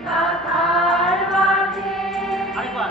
কলকাতার বাজে আরেকবার।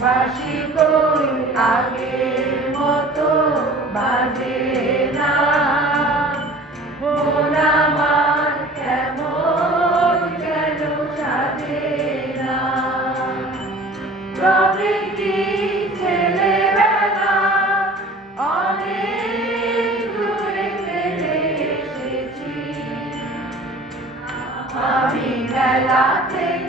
বাসি কই? আগের মতো বাজে না। মনামার কেমন কেন সাজে না। প্রকৃতি Elate